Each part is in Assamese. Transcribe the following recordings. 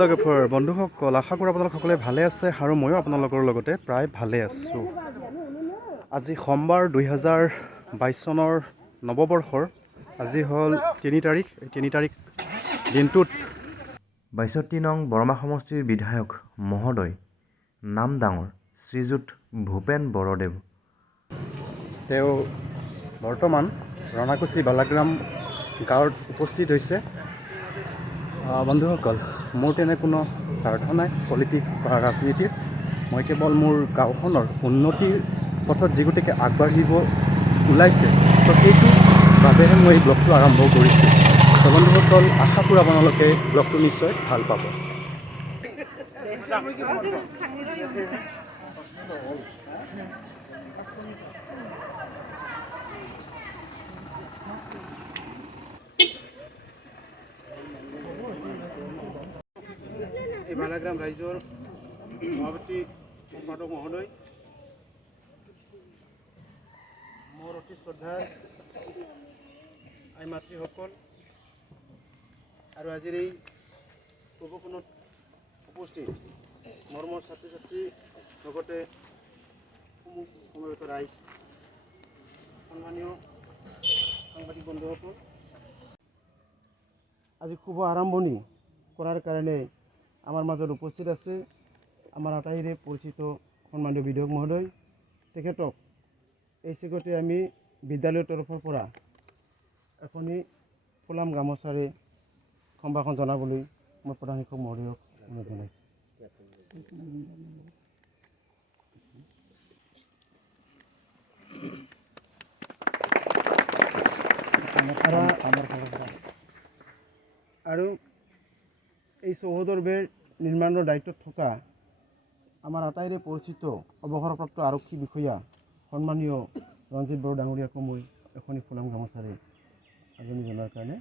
লগৰ বন্ধুসকল, আশা কৰোঁ আপোনালোক সকলোৱে ভালে আছে আৰু ময়ো আপোনালোকৰ লগতে প্ৰায় ভালে আছোঁ। আজি সোমবাৰ 2022 চনৰ নৱবৰ্ষৰ আজি হ'ল 3 তাৰিখ। এই 3 তাৰিখ দিনটোত ৬২ নং বৰমা সমষ্টিৰ বিধায়ক মহোদয় নাম ডাঙৰ শ্ৰীযুত ভূপেন বৰদেৱ তেওঁ বৰ্তমান ৰণাকুছি বালাগ্ৰাম গাঁৱত উপস্থিত হৈছে। বন্ধুসকল, মোৰ তেনে কোনো স্বাৰ্থ নাই পলিটিক্স বা ৰাজনীতিৰ। মই কেৱল মোৰ গাঁওখনৰ উন্নতিৰ পথত যিগতিকে আগবাঢ়িব ওলাইছে, তো সেইটো বাবেহে মই এই ব্লগটো আৰম্ভ কৰিছোঁ। তো বন্ধুসকল, আশা কৰোঁ আপোনালোকে ব্লগটো নিশ্চয় ভাল পাব। এই বালাগ্ৰাম ৰাইজৰ সভাপতি সম্পাদক মহোদয়, মোৰ অতি শ্ৰদ্ধাৰ আই মাতৃসকল আৰু আজিৰ এই প্ৰবচনত উপস্থিত মৰমৰ ছাত্ৰ ছাত্ৰী লগতে সমবেত ৰাইজ, সন্মানীয় সাংবাদিক বন্ধুসকল, আজি শুভ আৰম্ভণি কৰাৰ কাৰণে আমাৰ মাজত উপস্থিত আছে আমাৰ আটাইৰে পৰিচিত সন্মানীয় বিধায়ক মহোদয়। তেখেতক এই চেগতে আমি বিদ্যালয়ৰ তৰফৰ পৰা এখনি ফুলাম গামোচাৰে সম্ভাষণ জনাবলৈ মই প্ৰধান শিক্ষক মহোদয়ক অনুৰোধ জনাইছোঁ। আৰু এই চৌহদৰ বেৰ নিৰ্মাণৰ দায়িত্বত থকা আমাৰ আটাইৰে পৰিচিত অৱসৰপ্ৰাপ্ত আৰক্ষী বিষয়া সন্মানীয় ৰঞ্জিত বড়ো ডাঙৰীয়াকো মই এখনি ফুলাম গামোচাৰে আদৰণি জনোৱাৰ কাৰণে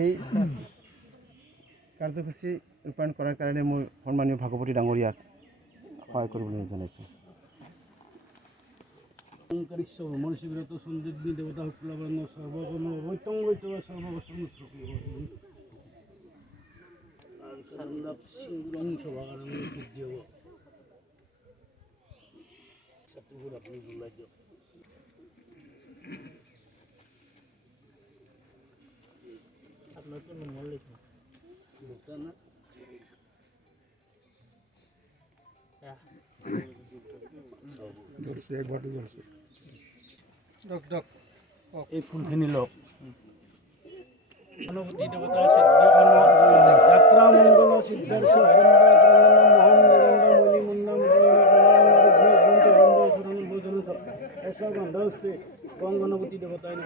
এই কাৰ্যসূচী ৰূপায়ণ কৰাৰ কাৰণে মই সন্মানীয় ভাগৱতী ডাঙৰীয়াক সহায় কৰিবলৈ জনাইছোঁ। মনসিবিরত সন্দীগ্নি দেবতা হুকুলাবর্ণ সর্ববর্ণ বৈতং বৈতব সর্ববস্ত্র আর সারুলাভ সিংরং সভাগারণ বুদ্ধি হব ছাত্রপুর আপনি জুলাই দিয়ক। আপনার তো নম্বর লিখুন বুঝতে না এই ফুলখিনি লওক। গণপতি দেৱতা সিদ্ধি যাত্ৰা মংগল সিদ্ধাৰ্থ গণপতি দেৱতাই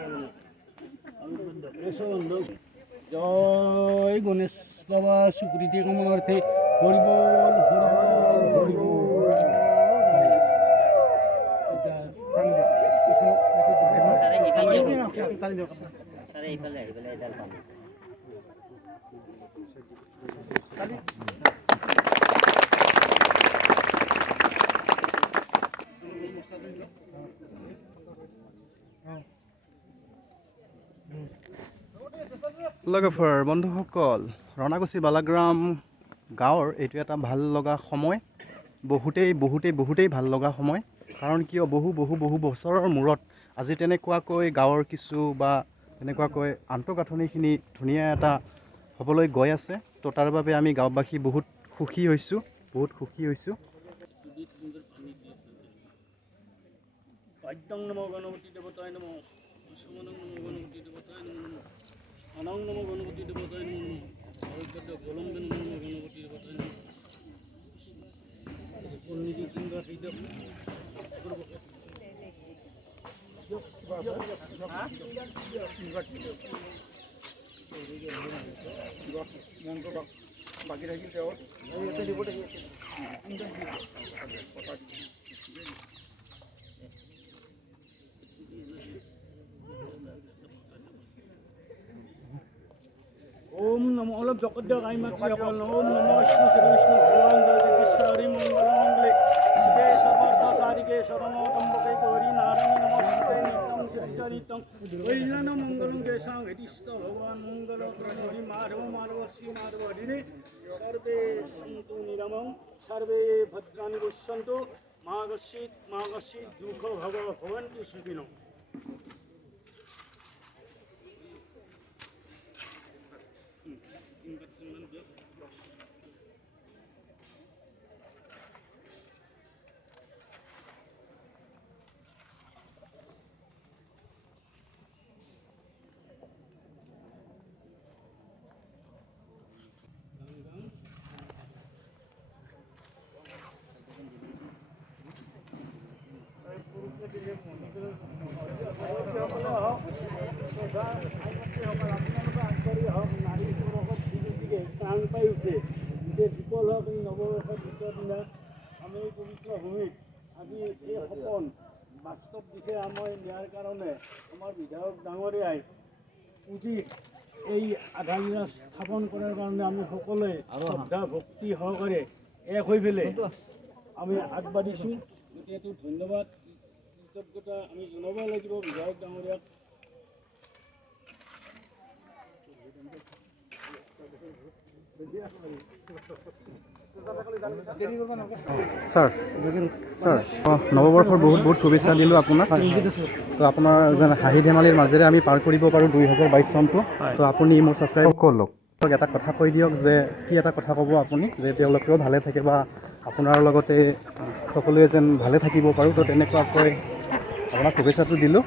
জয় গণেশ বাবা স্বীকৃতি কামনাৰ্থে হৰি বল হৰি বল হৰি বল। লগৰ বন্ধুসকল, ৰণাকুছি বালাগ্ৰাম গাঁৱৰ এইটো এটা ভাল লগা সময়, বহুতেই ভাল লগা সময়। কাৰণ কিয় বহু বছৰৰ মূৰত আজি তেনেকুৱাকৈ গাঁৱৰ কিছু বা তেনেকুৱাকৈ আন্তঃগাঁথনিখিনি ধুনীয়া এটা হ'বলৈ গৈ আছে। তো তাৰ বাবে আমি গাঁওবাসী বহুত সুখী হৈছোঁ। বাদ্যং নমো গণপতি দেৱতায় নমো সমনং নমো গণপতি দেৱতায় নমো অনং নমো গণপতি দেৱতায় নমো গোলম্বে নমো গণপতি দেৱতায় নমো পূৰ্ণিধি কিংবা হৃদয় বাকী থাকিল তেওঁৰ ओम नमो अलग जगत दियक आई मातृ सकल ओम नमो विष्णु श्री विष्णु भगवान जगदीश्वर हरि मंगल मंगले शिवे सर्वार्थ सारिके शरणो त्र्यंबके गौरी নারায়ণ নমস্তে নিত্যং সত্যনিত্যং কল্যাণমঙ্গলং কেশাং হরিষ্ঠ ভগবান মঙ্গলপ্রদ হরি মাধব মাধব শ্রী মাধব হরি সর্বে সন্তু নিরামং সর্বে ভদ্রাণি পশ্যন্তু মা কশ্চিৎ দুঃখ ভবন্তু সুখিনঃ। প্ৰাণ পাই উঠে যে বিকল হওক নৱবৰ্ষৰ দ্বিতীয় দিনা আমি এই পবিত্ৰ ভূমিত আজি এই সপোন বাস্তৱ দিশে আমাৰ নিয়াৰ কাৰণে আমাৰ বিধায়ক ডাঙৰীয়াই পুঁজিত এই আধাৰশিলা স্থাপন কৰাৰ কাৰণে আমি সকলোৱে শ্ৰদ্ধা ভক্তি সহকাৰে এক হৈ পেলাই আমি আগবাঢ়িছোঁ। গতিকে ধন্যবাদ কৃতজ্ঞতা আমি জনাব লাগিব বিধায়ক ডাঙৰীয়াক। ছাৰ নৱবৰ্ষৰ বহুত বহুত শুভেচ্ছা দিলোঁ আপোনাক। তো আপোনাৰ যেন হাঁহি ধেমালিৰ মাজেৰে আমি পাৰ কৰিব পাৰোঁ 2022 চনটো। তো আপুনি মোৰ ছাবস্ক্ৰাইবসকলক এটা কথা কৈ দিয়ক যে কি এটা কথা ক'ব আপুনি যে তেওঁলোকেও ভালে থাকে বা আপোনাৰ লগতে সকলোৱে যেন ভালে থাকিব পাৰোঁ। তো তেনেকুৱাকৈ আপোনাক শুভেচ্ছাটো দিলোঁ।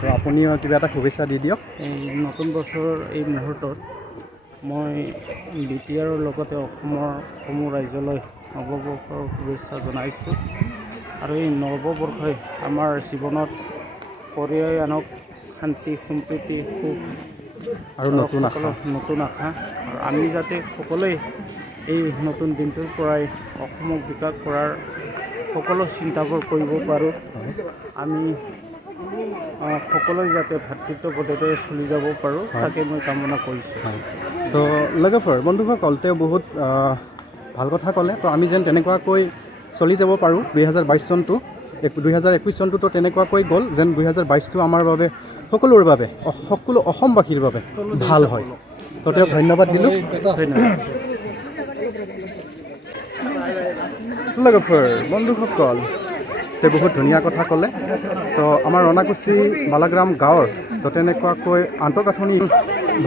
তো আপুনিও কিবা এটা শুভেচ্ছা দি দিয়ক। এই নতুন বছৰৰ এই মুহূৰ্তত মই BTRৰ লগতে অসমৰ সমূহ ৰাজ্যলৈ নৱবৰ্ষৰ শুভেচ্ছা জনাইছোঁ। আৰু এই নৱবৰ্ষই আমাৰ জীৱনত কঢ়িয়াই আনক শান্তি সম্প্ৰীতি সুখ আৰু নতুন আশা আৰু আমি যাতে সকলোৱে এই নতুন দিনটোৰ পৰাই অসমক বিকাশ কৰাৰ সকলো চিন্তাবোৰ কৰিব পাৰোঁ। আমি সকলোৱে যাতে ভাতৃত্ববোধেৰে চলি যাব পাৰোঁ তাকে মই কামনা কৰিছোঁ। তো লগৰ বন্ধুসকল তেওঁ বহুত ভাল কথা ক'লে। তো আমি যেন তেনেকুৱাকৈ চলি যাব পাৰোঁ 2022 চনটো। 2021 চনটোতো তেনেকুৱাকৈ গ'ল যেন 2022টো আমাৰ বাবে সকলোৰে বাবে সকলো অসমবাসীৰ বাবে ভাল হয়। তো তেওঁক ধন্যবাদ দিলোঁ। লগৰ বন্ধুসকল তেওঁ বহুত ধুনীয়া কথা ক'লে। তো আমাৰ ৰনাকুছি বালাগ্ৰাম গাঁৱৰ তো তেনেকুৱাকৈ আন্তঃগাঁথনি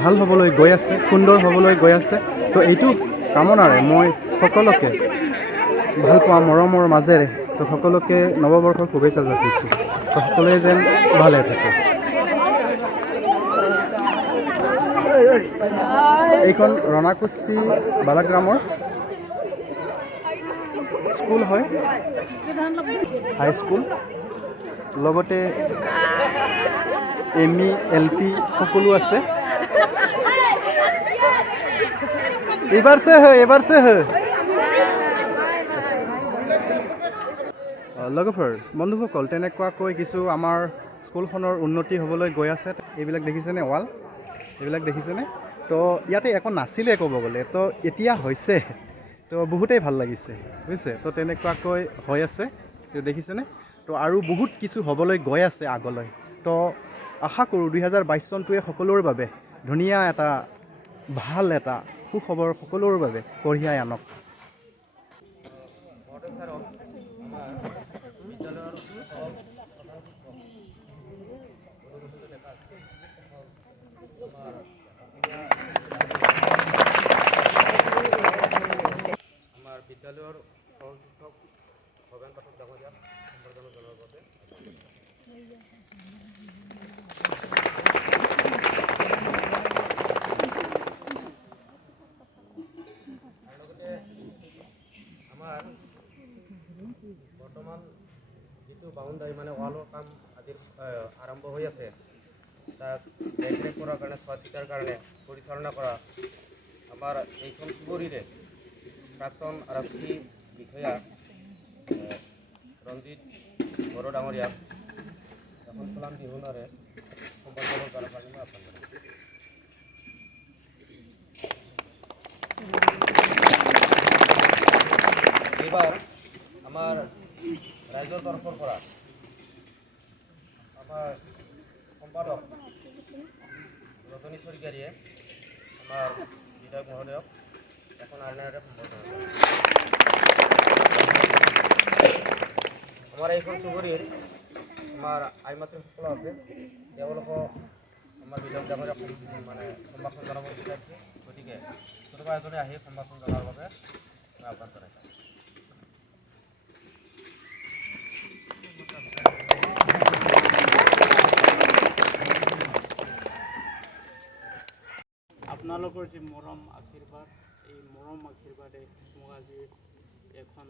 ভাল হ'বলৈ গৈ আছে, সুন্দৰ হ'বলৈ গৈ আছে। তো এইটো কামনাৰে মই সকলোকে ভাল পোৱা মৰমৰ মাজেৰে তো সকলোকে নৱবৰ্ষৰ শুভেচ্ছা যাচিছোঁ। তো সকলোৱে যেন ভালে থাকে। এইখন ৰনাকুছি বালাগ্ৰামৰ স্কুল হয়, হাইস্কুল, লগতে ME LP সকলো আছে। এইবাৰ সে লগৰ বন্ধুসকল তেনেকুৱাকৈ কিছু আমাৰ স্কুলখনৰ উন্নতি হ'বলৈ গৈ আছে। এইবিলাক দেখিছেনে ৱাল, এইবিলাক দেখিছেনে? তো ইয়াতে একো নাছিলে ক'ব গ'লে, তো এতিয়া হৈছে। তো বহুতেই ভাল লাগিছে বুজিছে। তো তেনেকুৱাকৈ হৈ আছে, তো দেখিছেনে? তো আৰু বহুত কিছু হ'বলৈ গৈ আছে আগলৈ। তো আশা কৰোঁ 2022 চনটোৱে সকলোৰে বাবে ধুনীয়া এটা ভাল এটা সুখবৰ সকলোৰে বাবে কঢ়িয়াই আনক। আমাৰ বিদ্যালয়ৰ সহশিক্ষক ভৱেন পাঠক ডাঙৰীয়াক সম্বৰ্ধনা জনোৱাৰ বাবে আৰু লগতে আমাৰ বৰ্তমান যিটো বাউণ্ডাৰী মানে ৱালৰ কাম আজি আৰম্ভ হৈ আছে, তাক দেখৰেখ কৰাৰ কাৰণে চোৱা চিতাৰ কাৰণে পৰিচালনা কৰা আমাৰ এইখন চুবুৰীৰে প্ৰাক্তন আৰক্ষী বিষয়া ৰঞ্জিত বড়ো ডাঙৰীয়াক এখন ফুলাম বিহুনাৰে সম্বৰ্ধনা কৰাৰ কাৰণে মই আহ্বান জনাইছোঁ। এইবাৰ আমাৰ ৰাইজৰ তৰফৰ পৰা সম্পাদক ৰজনী স্বৰ্গীয়াৰীয়ে আমাৰ বিধায়ক মহোদয়ক এখন আইনেৰে সম্বোধন কৰে। আমাৰ এইখন চুবুৰীৰ আমাৰ আইমাতৃসকল আছে, তেওঁলোকক আমাৰ বিধায়ক ডাঙৰীয়াক মানে সম্ভাষণ জনাব বিচাৰিছে। গতিকে কোনোবা এজনে আহি সম্ভাষণ জনাৰ বাবে মই আহ্বান জনাইছোঁ। আপোনালোকৰ যি মৰম আশীৰ্বাদ, এই মৰম আশীৰ্বাদে মোক আজি এখন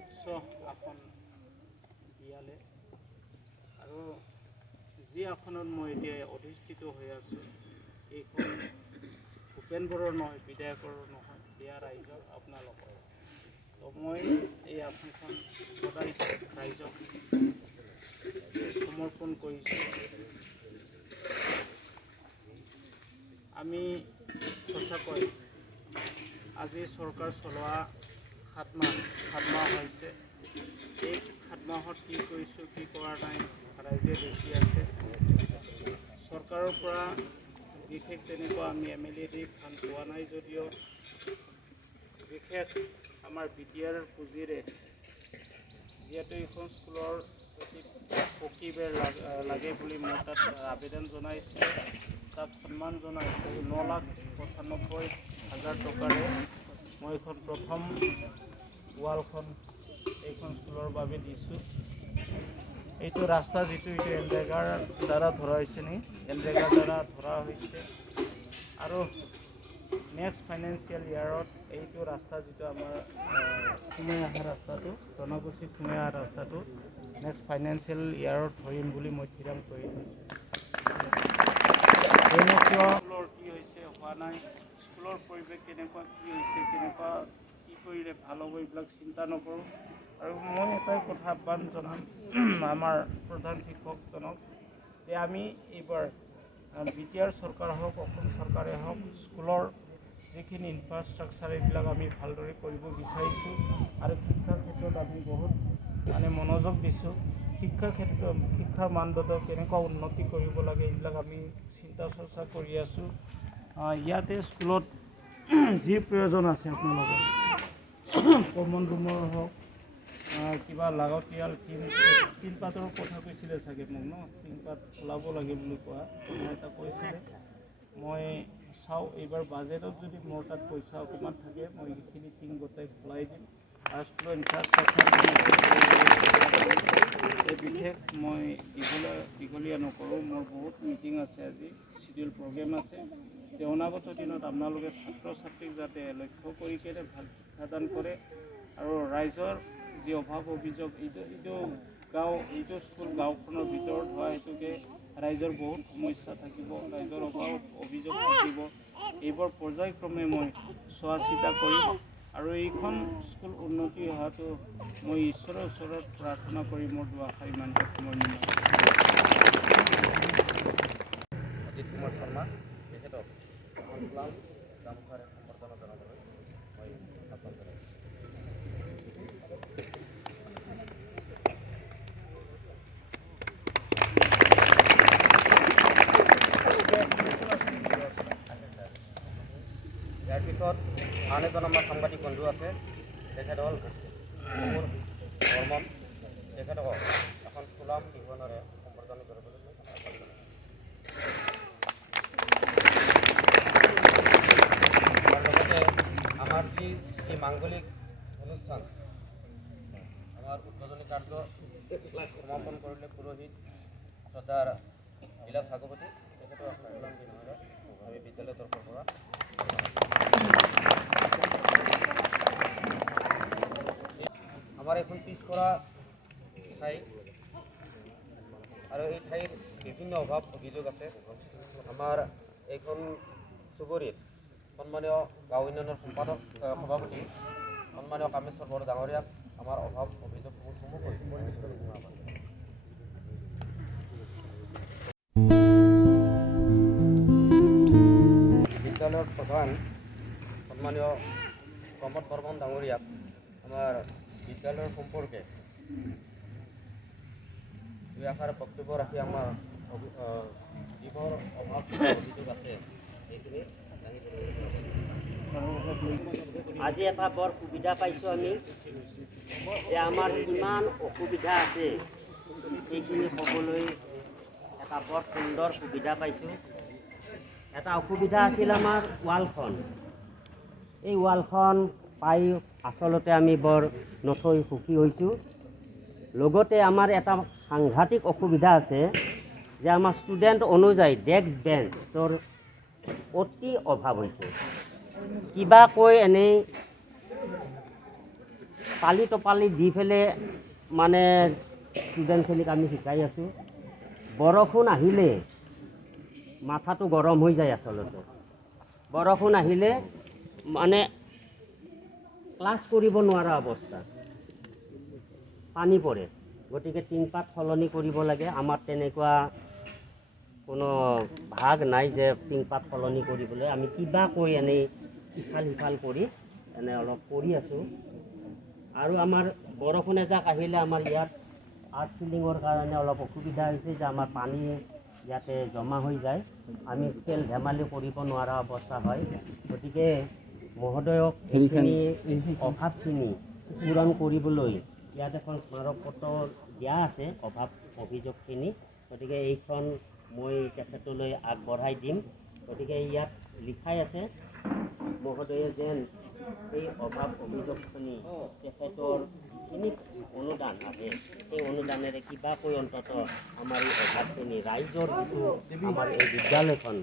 উচ্চ আসন দিয়ালে আৰু যি আসনত মই এতিয়া অধিষ্ঠিত হৈ আছোঁ, এইখন ভূপেন বড়োৰ নহয়, বিধায়কৰ নহয়, এয়া ৰাইজৰ, আপোনালোকৰ। তো মই এই আসনখন সদায় ৰাইজক সমৰ্পণ কৰিছোঁ। আমি সঁচাকৈ আজি চৰকাৰ চলোৱা 7 মাহ হৈছে। এই 7 মাহত কি কৰিছোঁ, কি কৰা নাই, ৰাইজে দেখি আছে। চৰকাৰৰ পৰা বিশেষ তেনেকুৱা আমি MLA দি ফাণ্ড পোৱা নাই যদিও বিশেষ আমাৰ BTR পুঁজিৰে যিহেতু এইখন স্কুলৰ পকী বেৰ লাগে বুলি মই তাত আবেদন জনাইছিলোঁ, তাক সন্মান জনাই 9,95,000 টকাৰে মই এইখন প্ৰথম ৱালখন এইখন স্কুলৰ বাবে দিছোঁ। এইটো ৰাস্তা যিটো এইটো এনৰেগাৰ দ্বাৰা ধৰা হৈছে এনৰেগাৰ দ্বাৰা ধৰা হৈছে আৰু নেক্সট ফাইনেন্সিয়েল ইয়াৰত এইটো ৰাস্তা যিটো আমাৰ সোমাই অহা ৰাস্তাটো, ৰনাকুছিত সোমাই অহা ৰাস্তাটো নেক্সট ফাইনেন্সিয়েল ইয়াৰত ধৰিম বুলি মই থিৰাং কৰি দিছোঁ। স্কুলৰ কি হৈছে, হোৱা নাই, স্কুলৰ পৰিৱেশ কেনেকুৱা, কি হৈছে, কেনেকুৱা কি কৰিলে ভাল হ'ব, এইবিলাক চিন্তা নকৰোঁ। আৰু মই এটাই কথা আহ্বান জনাম আমাৰ প্ৰধান শিক্ষকজনক যে আমি এইবাৰ BTR চৰকাৰ হওক, অসম চৰকাৰে হওক, স্কুলৰ যিখিনি ইনফ্ৰাষ্ট্ৰাকচাৰ এইবিলাক আমি ভালদৰে কৰিব বিচাৰিছোঁ আৰু শিক্ষাৰ ক্ষেত্ৰত আমি বহুত মানে মনোযোগ দিছোঁ। শিক্ষাৰ মানদণ্ড কেনেকুৱা উন্নতি কৰিব লাগে এইবিলাক আমি চিন্তা চৰ্চা কৰি আছোঁ। ইয়াতে স্কুলত যি প্ৰয়োজন আছে আপোনালোকৰ কমন ৰুমৰ হওক, কিবা লাগতিয়াল টিনপাতৰ কথা কৈছিলে চাগে মোক টিনপাত খোলাব লাগে বুলি কোৱা এটা কৈছিলে। মই চাওঁ এইবাৰ বাজেটত যদি মোৰ তাত পইচা অকণমান থাকে মই এইখিনি টিন গোটেই খোলাই দিম। আৰু স্কুলৰ ইনফ্ৰাষ্ট্ৰাকচাৰ এই বিশেষ মই দীঘলীয়া নকৰোঁ। মোৰ বহুত মিটিং আছে, আজি চিডিউল প্ৰগ্ৰেম আছে। অনাগত দিনত আপোনালোকে ছাত্ৰ ছাত্ৰীক যাতে লক্ষ্য কৰি কেনে ভাল শিক্ষাদান কৰে আৰু ৰাইজৰ যি অভাৱ অভিযোগ এইটো গাঁও, এইটো স্কুল গাঁওখনৰ ভিতৰত হোৱা হেতুকে ৰাইজৰ বহুত সমস্যা থাকিব, ৰাইজৰ অভাৱ অভিযোগ থাকিব। এইবোৰ পৰ্যায়ক্ৰমে মই চোৱা চিতা কৰিম আৰু এইখন স্কুল উন্নতি হোৱাটো মই ঈশ্বৰৰ ওচৰত প্ৰাৰ্থনা কৰি মোৰ দুআষাৰ ইমানতে সময় নিম। অজিত কুমাৰ শৰ্মা তেখেতক এখন প্লাম গামোচাৰে সম্বৰ্ধনা জনাবলৈ মই আহ্বান জনাইছোঁ। ইয়াৰ পিছত আন এজন আমাৰ সাংবাদিক বন্ধু আছে, তেখেত হ'ল কুকুৰ বৰ্মন। তেখেতক এখন ফুলাম জীৱনেৰে সম্বৰ্ধনা কৰিবলৈ মই আহ্বান জনাইছোঁ। তাৰ লগতে আমাৰ যি এই মাংগলিক অনুষ্ঠান, আমাৰ উদ্বোধনী কাৰ্য সমাপন কৰিলে পুৰোহিত শ্ৰদ্ধাৰ বিলাস ভাগৱতী, তেখেতৰ এখন ফুলাম জীৱনেৰে আমি বিদ্যালয়ৰ তৰফৰ পৰা আমাৰ এখন পিছপৰা ঠাই আৰু এই ঠাইৰ বিভিন্ন অভাৱ অভিযোগ আছে। আমাৰ এইখন চুবুৰীত সন্মানীয় গাঁও উন্নয়নৰ সম্পাদক সভাপতি সন্মানীয় কামেশ্বৰ বড়ো ডাঙৰীয়াক আমাৰ অভাৱ অভিযোগসমূহ পৰিষ্কাৰ বিদ্যালয়ৰ প্ৰধান সন্মানীয় প্ৰমোদ বৰ্মন ডাঙৰীয়াক আমাৰ বিদ্যালয়ৰ সম্পৰ্কে দুই এষাৰ বক্তব্য ৰাখি আমাৰ যিবোৰ অভাৱ অভিযোগ আছে সেইখিনি দাঙি ধৰিব। আজি এটা বৰ সুবিধা পাইছোঁ আমি যে আমাৰ কিমান অসুবিধা আছে সেইখিনি ক'বলৈ এটা বৰ সুন্দৰ সুবিধা পাইছোঁ। এটা অসুবিধা আছিল আমাৰ ৱালখন। এই ৱালখন পাই আচলতে আমি বৰ নথৈ সুখী হৈছোঁ। লগতে আমাৰ এটা সাংঘাতিক অসুবিধা আছে যে আমাৰ ষ্টুডেণ্ট অনুযায়ী ডেস্ক বেঞ্চৰ অতি অভাৱ হৈছে। কিবা কৈ এনেই পালি টপালি দি পেলাই মানে ষ্টুডেণ্টখিনিক আমি শিকাই আছোঁ। বৰষুণ আহিলে মাথাটো গৰম হৈ যায় আচলতে। বৰষুণ আহিলে মানে ক্লাছ কৰিব নোৱাৰা অৱস্থা, পানী পৰে। গতিকে টিংপাত সলনি কৰিব লাগে। আমাৰ তেনেকুৱা কোনো ভাগ নাই যে টিংপাত সলনি কৰিবলৈ। আমি কিবা কৈ এনেই ইফাল সিফাল কৰি এনে অলপ কৰি আছোঁ। আৰু আমাৰ বৰষুণ এজাক আহিলে আমাৰ ইয়াত আৰ্ট চিলিঙৰ কাৰণে অলপ অসুবিধা হৈছে যে আমাৰ পানী ইয়াতে জমা হৈ যায়। আমি খেল ধেমালি কৰিব নোৱাৰা অৱস্থা হয়। গতিকে মহোদয়ক এইখিনি অভাৱখিনি পূৰণ কৰিবলৈ ইয়াত এখন স্মাৰক পত্ৰ দিয়া আছে অভাৱ অভিযোগখিনি। গতিকে এইখন মই তেখেতলৈ আগবঢ়াই দিম। গতিকে ইয়াত লিখাই আছে মহোদয়ে যেন এই অভাৱ অভিযোগখিনি তেখেতৰ যিখিনি অনুদান আছে সেই অনুদানেৰে কিবাকৈ অন্ততঃ আমাৰ এই অভাৱখিনি ৰাইজৰ যিটো আমাৰ এই বিদ্যালয়খন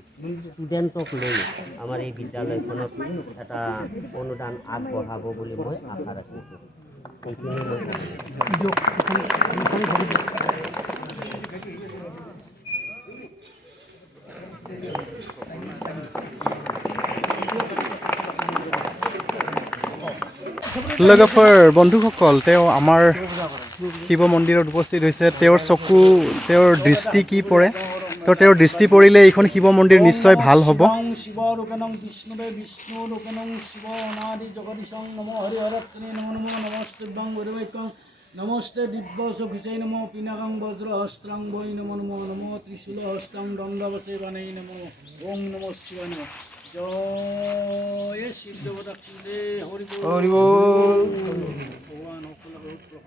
ষ্টুডেণ্টক লৈ আমাৰ এই বিদ্যালয়খনত এটা অনুদান আগবঢ়াব বুলি মই আশা ৰাখিছোঁ। সেইখিনি মই লগৰ বন্ধুসকল, তেওঁ আমাৰ শিৱ মন্দিৰত উপস্থিত হৈছে। তেওঁৰ চকু, তেওঁৰ দৃষ্টি কি পৰে, তো তেওঁৰ দৃষ্টি পৰিলে এইখন শিৱ মন্দিৰ নিশ্চয় ভাল হ'ব। শিৱ ৰূপেণং বিষ্ণুৱে বিষ্ণু ৰূপেণং শিৱ অনাদি জগদীশং নম হৰি হৰত্তনে নম নম নমস্তুভ্যং গুৰুবৈক্যং নমস্তে দিব্য চক্ষুষে নম পিনাকং বজ্ৰহস্ত্ৰং বৈ নম নম নম ত্ৰিশূল হস্তং দণ্ডবসে বাণৈ নম ওম নম শিৱায় নম। জয় শিৱ দেৱতা হৰি বল। ভগৱান সকলোকে